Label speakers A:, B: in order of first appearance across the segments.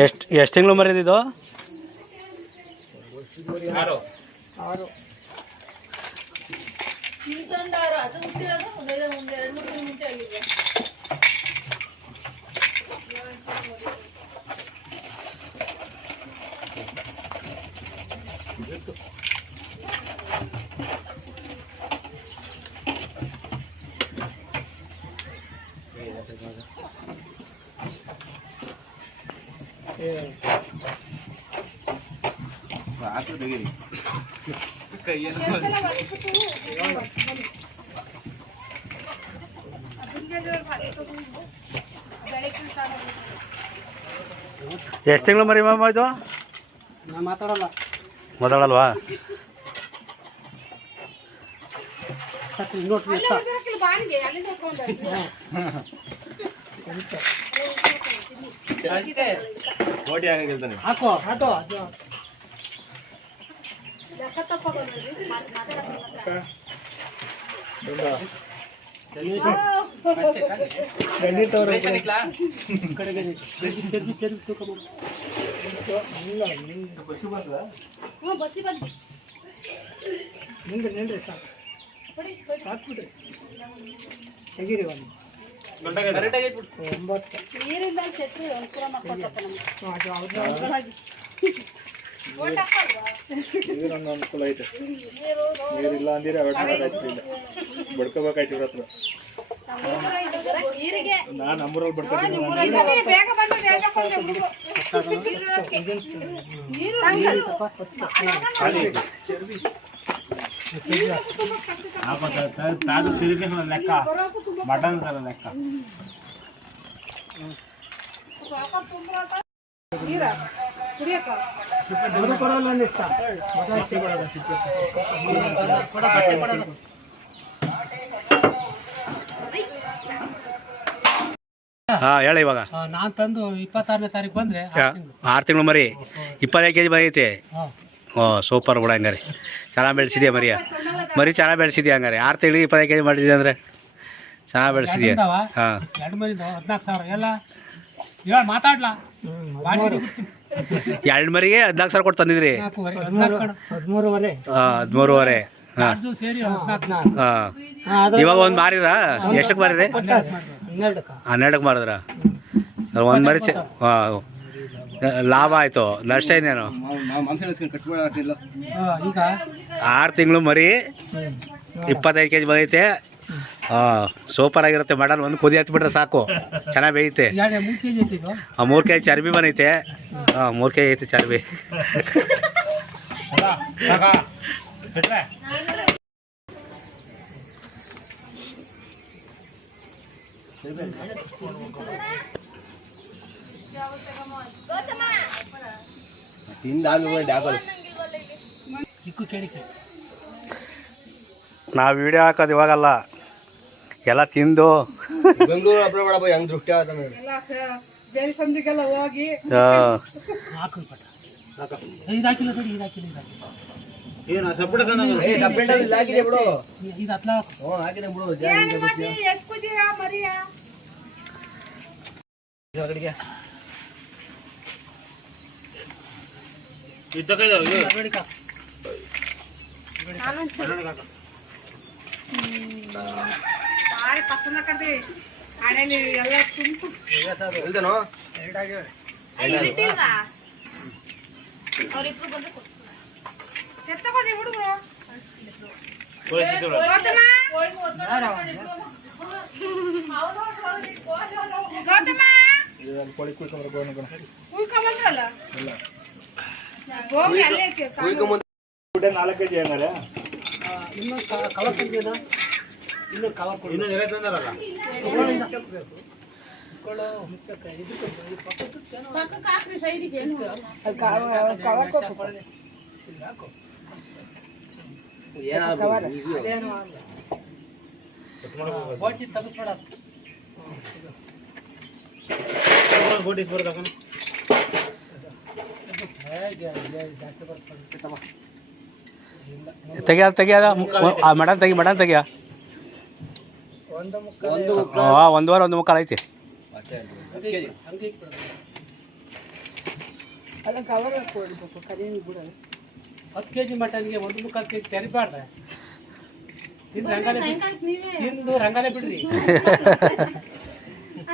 A: ಎಷ್ಟು ಎಷ್ಟು ತಿಂಗಳು ಮರಿದಿದ್ದು
B: ಯಾರು
C: ಆರು
B: ಹಾಕು ತೆಗಿ ಕೈಯನ್ನು
A: ಎಷ್ಟು ತಿಂಗಳು ಮರಿ ಮಾಮ ಇದು?
C: ನಾ ಮಾತಾಡಲ್ಲ.
A: ಮೊದಲಲ್ವಾ
C: ಕತ್ತಿ ಇನ್ನೊಟ್ಟು ಎತ್ತ
B: ಓಟಿ ಹಾಕಿಲ್ತಾನೆ
C: ಹಾಕೋ ಹಾಕೋ ಅದು ಗಂಡಿ ತೋರು ಕಡೆಗೆ ತೆಗ್ದು ತೆಗ್ದು ತೆಗ್ದು ತೂಕ ಮಾಡು. ಇಲ್ಲ ನಿಂಗೆ ನಿಂಗೆ ನಿಲ್ರಿ ಸಾಕು ಸಾಕ್ಬಿಡ್ರಿ ತೆಗೀರಿ ಒಂದು ಒಂಬತ್ತು
D: ನೀರಿಂದ ಅನುಕೂಲ
E: ನೀರೊಂದು ಅನುಕೂಲ ಐತೆ. ನೀರಿಲ್ಲ ಅಂದಿರ ಇಲ್ಲ. ಬಡ್ಕೋಬೇಕಾಯ್ತು ಇವ್ರ ಹತ್ರ.
D: ನೀರಿಗೆ.
E: ನಾನು ನಂಬರಲ್ಲಿ ಬಡ್ಕೊತೀನಿ
B: ತಿರುಗಿ ಲೆಕ್ಕ ಮಟನ್ ತರ ಲೆಕ್ಕ
C: ಅದು
A: ಹಾಂ ಹೇಳಿ ಇವಾಗ.
C: ನಾನು ತಂದು ಇಪ್ಪತ್ತಾರನೇ ತಾರೀಕು ಬಂದ್ರೆ
A: ಆರು ತಿಂಗಳು. ಮರಿ. ಇಪ್ಪತ್ತೈದು ಕೆಜಿ ಬಂದೈತೆ. ಓ ಸೂಪರ್ ಕೂಡ ಹಂಗಾರೆ. ಚೆನ್ನಾಗಿ ಬೆಳೆಸಿದ್ಯಾ ಮರಿಯ? ಮರಿ ಚೆನ್ನಾಗಿ ಬೆಳೆಸಿದ್ಯಾ ಹಂಗಾರೆ? ಆರು ತಿಂಗಳಿಗೆ ಇಪ್ಪತ್ತೈದು ಕೆ ಜಿ ಮಾಡಿದ್ಯಾ ಅಂದರೆ? ಚೆನ್ನಾಗಿ ಬೆಳೆಸಿದ್ಯಾ? ಹಾಂ.
C: ಎರಡು ಮರಿದು
A: ಮರಿಗೆ ಹದಿನಾಲ್ಕು ಸಾವಿರ ಕೊಟ್ಟು ತಂದಿದ್ರಿ?
C: ಹದಿಮೂರುವರೆ.
A: ಹಾಂ ಹದಿಮೂರುವರೆ. ಹಾಂ. ಹಾಂ. ಇವಾಗ ಒಂದು ಮಾರಿದ್ರಾ? ಎಷ್ಟಕ್ಕೆ ಮಾರಿದ್ರಿ?
C: ಹನ್ನೆರಡಕ್ಕ.
A: ಮಾರಿದ್ರಾ? ಒಂದು ಮರಿ ಹಾಂ ಲಾಭ ಆಯಿತು. ನಷ್ಟ ಇನ್ನೇನು
C: ಈಗ?
A: ಆರು ತಿಂಗಳು ಮರಿ ಇಪ್ಪತ್ತೈದು ಕೆ ಜಿ ಬಂದೈತೆ. ಹಾಂ ಸೂಪರ್ ಆಗಿರುತ್ತೆ ಮಡಲ್. ಒಂದು ಕುದಿ ಹತ್ಬಿಟ್ರೆ ಸಾಕು. ಚೆನ್ನಾಗಿ ಬೇಯುತ್ತೆ
C: ಎರಡು ಮೂರು ಕೆ ಜಿ
A: ಆ ಮೂರು ಕೆ ಜಿ ಚರ್ಬಿ ಬಂದೈತೆ. ಹಾಂ ಮೂರು ಕೆ ಜಿ ಐತೆ ಚರ್ಬಿ. ನಾವು ವಿಡಿಯೋ ಹಾಕೋದು ಇವಾಗಲ್ಲ. ಎಲ್ಲ ತಿಂದು.
B: ಬೆಂಗಳೂರು ಹಬ್ಬ ಬೇಡಪ್ಪ ಹೆಂಗ್ ದೃಷ್ಟಿ ಆದ
D: ಸಂದಿಗೆಲ್ಲ ಹೋಗಿ
A: ಹಾಂ
C: ಹಾಕು ಪಟ ಇದು ಹಾಕಿಲ್ಲ ನೋಡಿ ಇದು ಹಾಕಿಲ್ಲ ಇದು ಹಾಕಿಲ್ಲ
B: ಏನು ಸಪೋರ್ಟ್ ಏ ಡಬ್ಬೆಂಡ ಇಲ್ಲ ಹಾಕಿದೆ ಬಿಡು
C: ಈ- ಇದು ಹತ್ಲ ಹಾಕು
B: ಹ್ಞೂ ಹಾಕಿದೆ ಬಿಡು
D: ಎಷ್ಟು ಕುದಿಯ ಮರಿಯ
B: ಜಾಗಡಿಗೆ
C: ನೋಡಿ ಕಾಕು.
D: ಭಾರಿ ಪಸಂದ ಕಡ್ದಿ ಹಣೆಲಿ ಎಲ್ಲ ತುಂಬು
B: ಇಲ್ದೇನೋ
D: ಅವ್ರಿಬ್ರು ಬಂದು ಎತ್ತಕೊಂಡಿ ಹುಡುಗರು ಗೌತಮ ಗೌತಮ
E: ಕೋಳಿ ಕುಯ್ಕೊಂಡ್ರೆ ಗೋಣ ಗೋಣ
D: ಉಳ್ಕೊಂಬಂದ್ರಲ್ಲ ಗೋಬಿ ಅಲ್ಲೇ ಐತಿ.
E: ಊಟ ನಾಲ್ಕು ಕೆ ಜಿ ಹಂಗಾರೆ
C: ಆ, ಇನ್ನೊಂದು ಕ- ಕವರ್ ತಂದಿದ್ದೀನಾ? ಇನ್ನೊಂದು ಕವರ್ ಕೊಡಿ
B: ಇನ್ನು ನೆರೆ ತಂದಾರಲ್ಲ
D: ಪಕ್ಕಕ್ಕೆ ಹಾಕ್ರಿ ಸೈಡಿಗೆ ಏನು
C: ಗೋಟಿ ತೆಗೆಸ್ಬೇಡ
B: ಗೋಟಿ ಬರ್ತಾಕ
A: ತೆಗಿಯ ತೆಗಿಯ ಮಟನ್ ತೆಗಿ ಮಟನ್ ತೆಗಿಯ. ಹಾಂ ಒಂದು ವಾರ ಒಂದು ಮುಕ್ಕಾಲು ಐತಿ.
C: ಹತ್ತು ಕೆ ಜಿ ಮಟನ್ಗೆ ಒಂದು ಮುಕ್ಕಾಲು ಕೆ ಜಿ ತೆರಿಬಾರ್ದೆ. ತಿಂದು ರಂಗಾನೆ ಬಿಡ್ರಿ.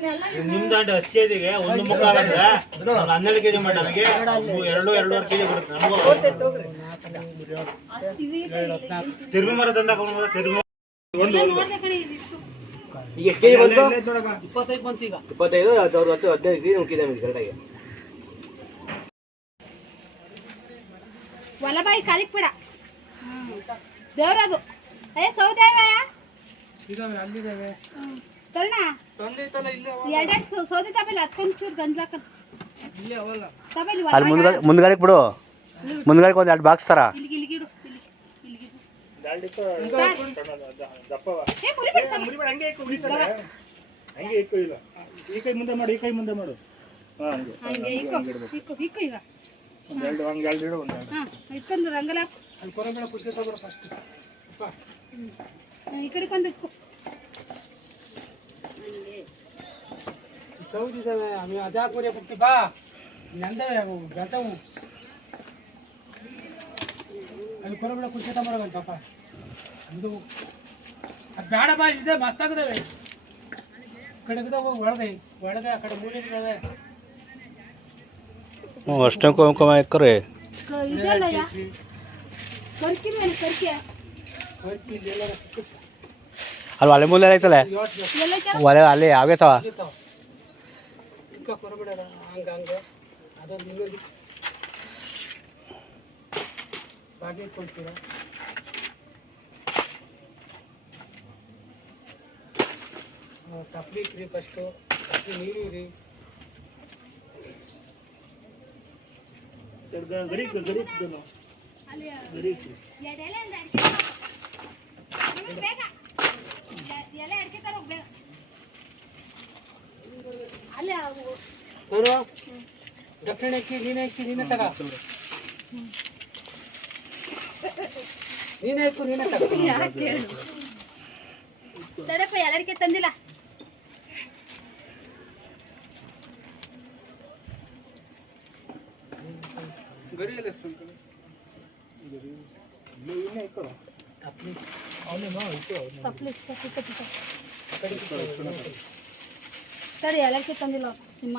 C: ತಿಂದು ರಂಗಾನೆ ಬಿಡ್ರಿ
B: ನಿಮ್ದು ಅಂಟು ಹತ್ತು ಕೆಜಿಗೆ ಒಂದು ಮುಕ್ಕಾಲು ಅಂದ್ರೆ ಹನ್ನೆರಡು ಕೆಜಿ ಮಟನ್ಗೆ ಎರಡು ಎರಡೂವರೆ ಕೆಜಿ ಬರುತ್ತೆ ನಮಗೂ. ತಿರುಗಿ ಮರ ತಂದ ತಿರುಗಿ
D: ನೋಡ್ದೆ
F: ಈಗ ಕೆ ಜಿ ಬಂತು
C: ಇಪ್ಪತ್ತೈದು ಬಂತು ಈಗ.
F: ಇಪ್ಪತ್ತೈದು ಹತ್ತು ಹತ್ತು ಹದಿನೈದು ಕೆಜಿ ಮುಗಿದ ಕರೆಕ್ಟಾಗಿ
D: ವಲಬಾಯಿ ಕಾಲಿಕ್ ಬಿಡ ದೇವ್ರದು ಏ
C: ಇದಾವೆ ಅಲ್ಲಿದ್ದಾವೆ.
D: ತರ್ಣ? ಎರಡೆರಡು ಸೌದೆ ತಬೇಲಿ ಹತ್ಕೊಂಡ್ ಚೂರು ಗಂಜ್ಲಾಕ
A: ಅಲ್ಲಿ ಮುಂದ್ಗಡೆ ಮುಂದ್ಗಡೆಗೆ ಬಿಡು. ಮುಂದ್ಗಡೆಗೆ ಒಂದು ಎರಡು ಬಾಕ್ಸ್ ತರ.
D: ಇಲ್ಲಿಗೆ ಇಲ್ಲಿಗಿಡು
E: ಈ ಕೈ ಮುಂದೆ ಮಾಡು ಈ ಕೈ ಮುಂದೆ ಮಾಡು. ಹಾ
D: ಈಗ.
E: ಇಡು ಒಂದ್
D: ರಂಗಲ
C: ಅಲ್ಲಿ ಕೊರಬೇಡ ಕುರ್ಚಿ ತಗೋರ ಫಸ್ಟ್
D: ಈ ಕಡೆ ಕೊಂದು ಇಕ್ಕು
C: आम्ही ಮರಿ ಬಿಡ್ತಿ ಬಾ. ನಂದವೆ ಬೆಳ್ತಾವು. ಅಲ್ಲಿ ಕೊರಬೇಡ ಕುರ್ಚಿ ತಗೊಂಬರಗಂತಪ್ಪ ಇದು ಬೇಡ ಬಾ ಇದೆ ಮಸ್ತ್ ಆಗದವೆ. ಕಡೆ ಇದಾವೆ ಒಳಗೆ ಒಳಗೆ ಆ ಕಡೆ ಮೂಲೆ
A: ಹ್ಞೂ ಅಷ್ಟೇ ಕುಂಕುಮ. ಅಲ್ಲಿ ಒಲೆ ಮೂಲೆ ಐತಲ್ಲ? ಒಲೆ ಅಲ್ಲಿ ಅವೇ ತವ
C: ಇರ್ತಾವ ಇಕ್ಕ ಕೊರಬೇಡ ಹಂಗ ಹಂಗ ಅದೊಂದು ಇನ್ನೊಂದು ಬಾಗಿ ಕೊಡ್ತೀರಾ ಟಪ್ಲಿ ಇಕ್ರಿ ಫಸ್ಟು ಟಪ್ಲಿ ನೀರು ಇರಿ
E: ಎರಡು ಗ- ಗರಿ ಇಕ್ಕು, ಗರಿ ಇಕ್ಕು ನಾವು. ಗರಿ ಇಕ್ಕು.
D: ಎರಡು ಎಲೆ ಒಂದು ಅಡಿಕೆ ತಗೋ. ನಿಮಗೆ ಬೇಗ ಎ- ಎಲೆ ಅಡಿಕೆ ತರೋ ಬೇಗ ಅಲ್ಲೇ ಅವು
C: ನಾನು ದಕ್ಷಿಣ ಅಕ್ಕಿ ನೀನೇ ಅಕ್ಕಿ ನೀನೇ ತಗ ನೀನೇ ಅಕ್ಕು ನೀನೇ ತಗ
D: ಯಾಕೆ ಹೇಳು ತಡಪ್ಪ ಎಲೆ ಅಡಿಕೆ ತಂದಿಲ್ಲ ತಪ್ಲಿ ತಪ್ಲಿ ತಪ್ಲಿ ತಪ್ಲಿ. ಸರಿ ಅಡಿಕೆ ತಂದಿಲ್ಲ ಸಿಂಹ.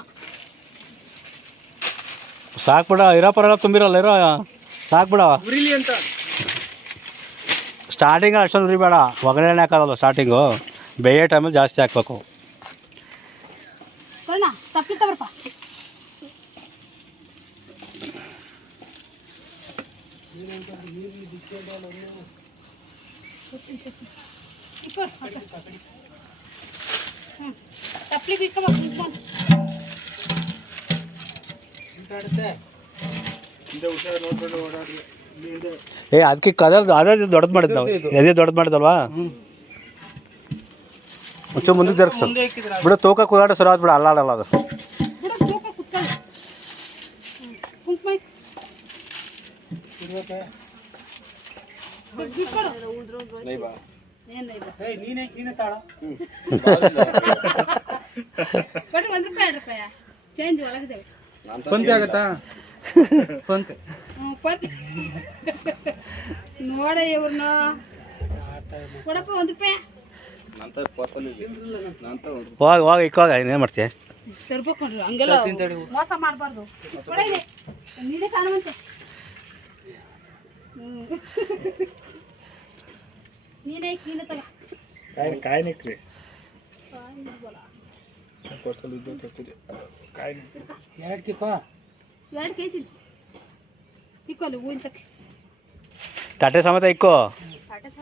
A: ಸಾಕ್ಬಿಡ ಇರೋ ಪರ ತುಂಬಿರಲ್ಲ ಇರೋ. ಸಾಕ್ಬಿಡ
E: ಉರಿಲಿ ಅಂತ.
A: ಸ್ಟಾರ್ಟಿಂಗ್ ಅಷ್ಟೊಂದು ಉರಿಬೇಡ. ಒಗ್ಗರಣೆ ಹಾಕೋದಲ್ಲ ಸ್ಟಾರ್ಟಿಂಗು ಬೇಯೋ ಟೈಮಲ್ಲಿ ಜಾಸ್ತಿ ಹಾಕ್ಬೇಕು.
D: ತಗೊಳಪ್ಪ
E: ಇಲ್ಲಿ ಹಿಂದೆ
A: ಏ ಅದಕ್ಕೆ ಕದ ಅದೇ ದೊಡ್ಡದು ಮಾಡಿದ್ ನಾವು. ಎದೆ ದೊಡ್ಡದು ಮಾಡಿದಲ್ವಾ? ಮುಂಚೆ ಮುಂದೆ ಜರುಗ್ಸು. ಬಿಡು ತೂಕ ಕುದಾಡ ಸರಿ ಆದ್ಬಿಡ ಅಲ್ಲಾಡಲ್ಲ ಅದು.
D: ಬಿಡು ಇಲ್ಲ
C: ಏಯ್ ನೀನೇ ನೀನೇ ತಾಳ
D: ಬಟ್ ಒಂದು ರೂಪಾಯಿ ಎರಡು ರೂಪಾಯ ಚೇಂಜ್
C: ಪೇ ಆಗತ್ತಾ?
D: ಫೋನ್ ಪೇ ನೋಡ ಇವ್ರನ್ನ ಕೊಡಪ್ಪ ಒಂದು ರೂಪಾಯಿ.
A: ಹೋಗಿ ಹೋಗ ಇಕ್ಕೋಗ ಇನ್ನೇನು ಮಾಡ್ತೀಯ?
D: ತರ್ಬೇಕೊಂಡ್ರಿ ಹಂಗೆಲ್ಲ ಮೋಸ ಮಾಡಬಾರ್ದು. ನೀನೇ ಕಾಣುವಂತೆ. ಹ್ಞೂ ನೀನೇ ನೀನೇ ತಗ
E: ಕಾಯಿ ಕಾಯಿ ನಿಕ್ರಿ ಕೊಡ್ಸಲು ಇದ್ದು ತರ್ತಿದ್ದೆ ಕಾಯಿ ನಿಕ್ರಿ
C: ಎರಡು ಕಿಕ್ಕೋ
D: ಎರಡು ಕೆ ಜಿ ಇಕ್ಕೋಲ್ಲ ಹೂವಿನ ತಕ್ಕ
A: ತಟ್ಟೆ ಸಮೇತ ಇಕ್ಕೋ.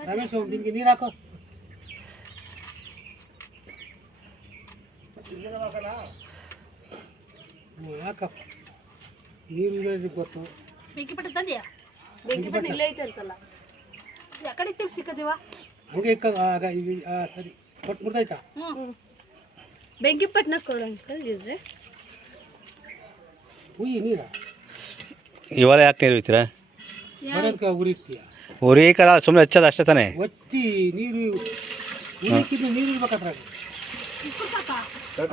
C: ರಮೇಶ್ ನಿನ್ಗೆ ನೀರು ಹಾಕೋ. ಹ್ಞೂ, ಯಾಕಪ್ಪ ನೀರು ಇರೋದಕ್ಕೆ ಗೊತ್ತು.
D: ಬೆಂಕಿ ಪಟ್ಟ ತಂದೆಯಾ? ಬೆಂಕಿ ಪಟ್ಟ ಇಲ್ಲೇ ಐತೆ ಅಂತಲ್ಲ. ಯಾಕಡೆ ತಿರ್ಗಿ ಸಿಕ್ಕದಿವ?
C: ಹಂಗೆ ಇಕ್ಕ ಆಗ ಈಗ ಆ, ಸರಿ. ಕೊಟ್ಟು ಬಿಡ್ತಾಯ್ತಾ
D: ಹ್ಞೂ ಬೆಂಕಿ ಪಟ್ಟಣ ಕೊಡು ಅಂಕಲ್ ಇದ್ರೆ
C: ಹುಯ್ಯಿ ನೀರ?
A: ಇವಾಗ ಯಾಕೆ ನೀರು ಹೋಯ್ತೀರಾ
C: ಬರೋದಕ್ಕೆ ಉರಿತೀಯ
A: ಉರಿಕಲ್ಲ ಸುಮ್ಮನೆ ಹಚ್ಚೋದು ಅಷ್ಟೇ ತಾನೇ.
C: ಒತ್ತಿ ನೀರು ಉರಿಕಿದ್ದು ನೀರು ಇರ್ಬೇಕಾದ್ರಾಗ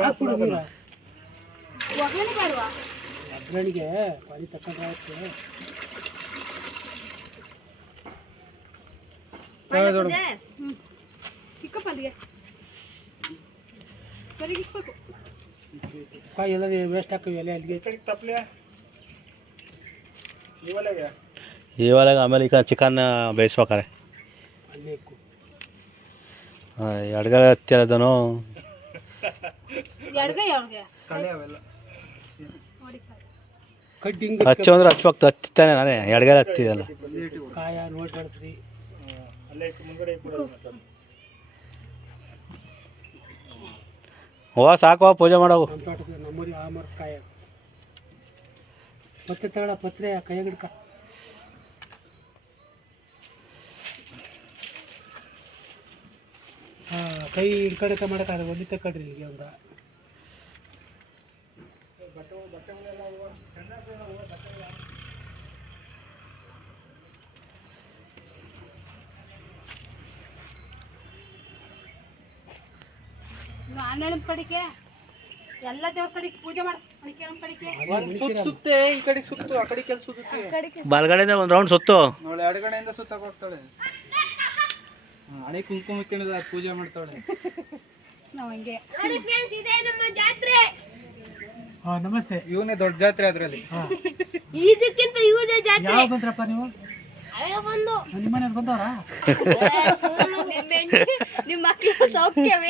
C: ಹಾಕ್ಬಿಡು ನೀರ. ಒಗ್ಗರಣೆಗೆ ಪಾನಿ
D: ಸಿಕ್ಕಪ್ಪ ಅಲ್ಲಿಗೆ ಸರಿ ಇಕ್ಬೇಕು.
C: ಕಾಯಿ ಎಲ್ಲ ವೇಸ್ಟ್ ಹಾಕಿವಿ ಎಲೆ ಅಲ್ಲಿಗೆ.
E: ತಪ್ಪಲೆ ಈ
A: ಇವಾಗ ಆಮೇಲೆ ಈಗ ಚಿಕನ್ ಬೇಯಿಸ್ಬೇಕಾರೆ. ಎಡ್ಗಡೆ ಹತ್ತಿರದನು ಹಚ್ಚು ಅಂದ್ರೆ ಹಚ್ಬೇಕು ಹಚ್ತಾನೆ ನಾನೇ ಎಡ್ಗಡೆ ಹತ್ತಿದಲ್ಲ
C: ಕಾಯ ನೋಡಿ
E: ಅಲ್ಲೇ
A: ಓ ಸಾಕು ಪೂಜೆ ಮಾಡವು
C: ನಮ್ಮೂರಿ ಕಾಯ ಪತ್ರೆ ತಗೊಳ, ಪತ್ರೆ ಕೈ ಹಾಂ, ಕೈ ಹಿಡ್ಕಡಕ ಅದು ಒಂದು ಕಡ್ರಿ ಈಗ ಅಂದ
D: ಆಂಡಳಿನ ಪಡಿಕೆ ಎಲ್ಲ ದೇವ್ರ ಕಡೆಗೆ ಪೂಜೆ ಮಾಡು.
G: ಸುತ್ತೆ ಈ ಕಡೆ ಸುತ್ತು ಆ ಕಡೆ ಕೆಲಸ ಸುತ್ತೆ
D: ಕಡೆಗೆ
A: ಬಲಗಡೆಯಿಂದ ಒಂದು ರೌಂಡ್ ಸುತ್ತು.
G: ನೋಡಿ ಎಡಗಡೆಯಿಂದ ಸುತ್ತಾಕ್ ಹೋಗ್ತಾಳೆ. ಹಣೆ ಕುಂಕುಮ ಇಕ್ಕಿಣದ ಪೂಜೆ ಮಾಡ್ತಾಳೆ.
D: ನಾವು ಹಂಗೆ. ನೋಡಿ ಫ್ರೆಂಡ್ಸ್ ಇದೆ ನಮ್ಮ ಜಾತ್ರೆ.
C: ಹಾಂ ನಮಸ್ತೆ.
G: ಇವನೇ ದೊಡ್ಡ ಜಾತ್ರೆ ಅದ್ರಲ್ಲಿ.
D: ಇದಕ್ಕಿಂತ ಇವನೇ ಜಾತ್ರೆ.
C: ಯಾವ ಬಂದ್ರಪ್ಪ ನೀವು?
D: ಹಳೆಯ ಬಂದು.
C: ನಿಮ್ಮ ಮನೆಯವ್ರು ಬಂದವರಾ?
D: ನಿಮ್ಮ ಮಕ್ಕಳು ಸೌಖ್ಯವೇ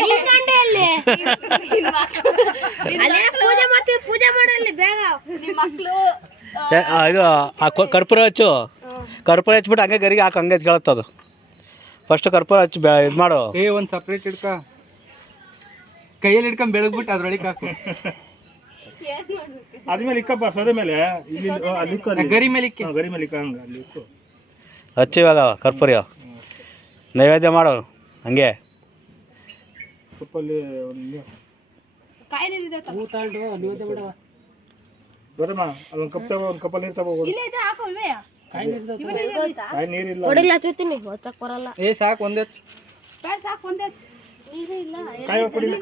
D: ಅಲ್ಲಿ ಪೂಜೆ ಮಾಡ್ತೀವಿ ಪೂಜೆ ಮಾಡಲ್ಲಿ ಬೇಗ ನಿಮ್ಮ ಮಕ್ಕಳು
A: ಇದು ಕರ್ಪೂರ ಹಚ್ಚು. ಕರ್ಪೂರ ಹಚ್ಬಿಟ್ಟು ಹಂಗೆ ಗರಿಗೆ ಹಾಕಿ ಹಂಗೆ ಕೇಳತ್ತದು ಅದು. ಫಸ್ಟ್ ಕರ್ಪೂರ ಹಚ್ಚಿ ಇದು ಮಾಡು.
G: ಏ ಒಂದ್ ಸಪ್ರೇಟ್ ಹಿಡ್ಕ. ಕೈಯಲ್ಲಿ ಹಿಡ್ಕೊಂಡ್ ಬೆಳಗ್ಬಿಟ್ಟು ಅದ್ರೊಳಗೆ ಹಾಕು.
E: ಅದ್ಮೇಲೆ ಇಕ್ಕಪ್ಪ ಸದ ಮೇಲೆ.
G: ಗರಿ ಮೇಲೆ
E: ಗರಿ ಮೇಲೆ ಇಕ್ಕ ಹಂಗ ಅಲ್ಲಿ ಇಕ್ಕು.
A: ಹಚ್ಚು ಇವಾಗ ಕರ್ಪೂರಿಯೋ ನೈವೇದ್ಯ ಮಾಡು ಹಂಗೆ.
G: ಏ ಸಾಕು ಒಂದೇ
D: ಸಾಕು ಒಂದೇ ನೀರೇ ಇಲ್ಲ
E: ಕಾಯಿ ಕುಡಿಲಿ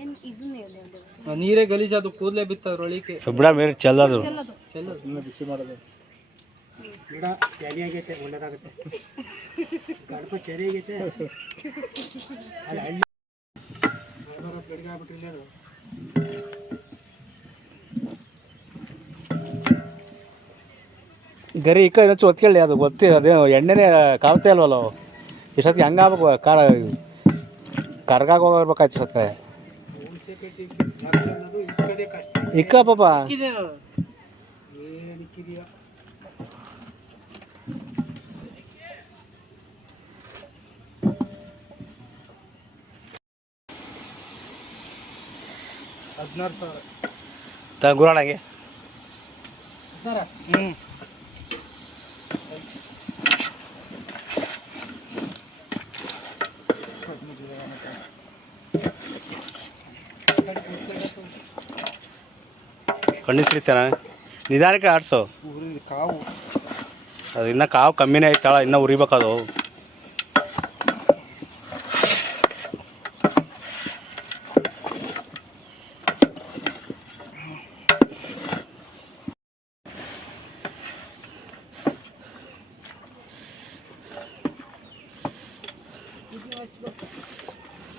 D: ಏನ್ ಇದನ್ನೇ
G: ನೀರೇ ಗಲೀಜ್ ಅದು ಕೂದಲೇ ಬಿತ್ತ ಅದ್ರೊಳಗೆ
A: ಬಿಡ ಮೇಲೆ ಚೆಲ್ಲೋದು.
E: ಸುಮ್ಮನೆ ಬಿಸಿ ಮಾಡೋದು.
C: ಗಿಡ ಚಳಿ ಏನೋ ಒಳ್ಳೇದಾಗುತ್ತೆ. ಗಣಪ ಚಳಿ ಆಗೈತೆ. ಅಲ್ಲಿ ಹಳ್ಳಿ ಬೆಳಗ್ಗೆ ಆಗ್ಬಿಟ್ಟಿಲ್ಲ ಅದು
A: ಗರಿ ಇಕ್ಕ ಇನ್ನೊಂಚು ಒತ್ಕೊಳ್ಳಿ ಅದು ಗೊತ್ತಿ ಅದೇ ಎಣ್ಣೆನೇ ಕಾಲ್ತಾ ಅಲ್ವಲ್ಲ ಅವು? ಇಷ್ಟೊತ್ತಿಗೆ ಹಂಗಾಗ್ಬೇಕು ಕಾರ ಕರ್ಗಾಗ ಹೋಗ್ಬೇಕಾಯ್ತು ಇಷ್ಟೊತ್ತಿಗೆ. ಇಕ್ಕ ಪಾಪ
G: ಹದಿನಾರು ಸಾವಿರ.
A: ತ ಗುರಾಣಗೆ
G: ಹ್ಮ್.
A: ಕಣ್ಣು ಸಿಡಿತಾನೆ ನಿಧಾನಕ್ಕೆ ಆಡ್ಸು.
G: ಕಾವು.
A: ಅದು ಇನ್ನೂ ಕಾವು ಕಮ್ಮಿನೇ ಆಯ್ತಾಳ ಇನ್ನೂ ಉರಿಬೇಕದು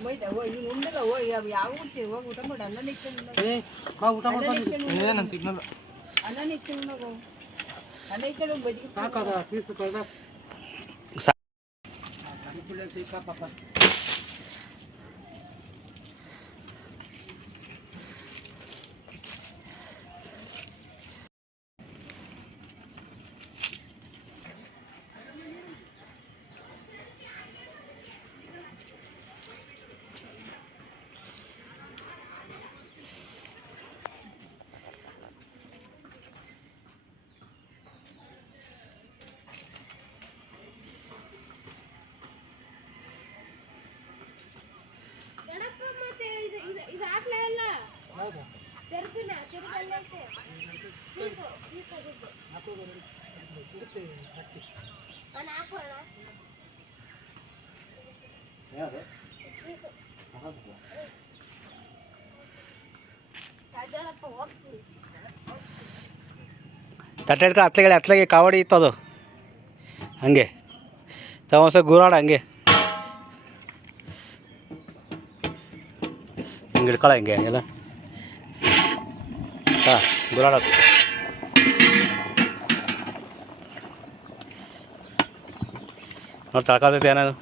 C: ಏ ಬಾ ಊಟ
G: ಏನಂತ ತಿನ್ನಲ್ಲ
C: ಸಾಕದ ಪೀಸ್ ಕಳ್ದ.
A: ಸಾ-
C: ಪಾಪ
H: ಅದು ಹಾಕ್ಲೇ ಇಲ್ಲ
I: ಹೌದಾ
H: ತೆರ್ಪಿನ ತೆರ್ಪಲ್ಲ ಐತೆ ಪೀಸು ಪೀಸ್ ಆಗಿದ್ದು
I: ಸಿಗುತ್ತೆ ಹತ್ತಿ
H: ನಾನು ಹಾಕೋಣ ಅಜ್ಜಳಪ್ಪ ಹೋಗ್ತೀನಿ
A: ತಟ್ಟೆ ಹಿಡ್ಕೊಂಡು ಅತ್ಲೆಗಡೆ ಅತ್ಲೆಗೆ ಕಾವಡಿ ಇತ್ತು ಅದು. ಹಂಗೆ. ತಗೊಂಡ್ಸ ಗುರಾಡ ಹಂಗೆ. ಹಿಂಗೆ ಹಿಡ್ಕೊಳ ಹಿಂಗೆ ಎಲ್ಲ ಹಾಂ ಗುರಾಡ ನೋಡಿ ತಳ್ಕೊತೈತೆ ಏನಾದ್ರು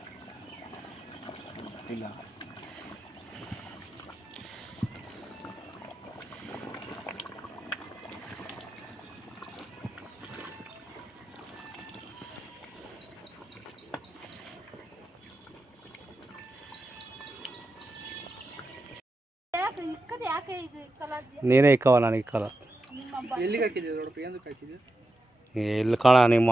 A: ನೀನೇ ಇಕ್ಕವ ನಾನು ಇಕ್ಕಲ್ಲ
H: ನಿಮ್ಮ
G: ಎಲ್ಲಿಗೆ ಹಾಕಿದ್ಯಾ ನೋಡಪ್ಪ ಏನಕ್ಕೆ ಹಾಕಿದ್ಯಾ
A: ಇಲ್ಲಿ ಕಾಣ ನಿಮ್ಮ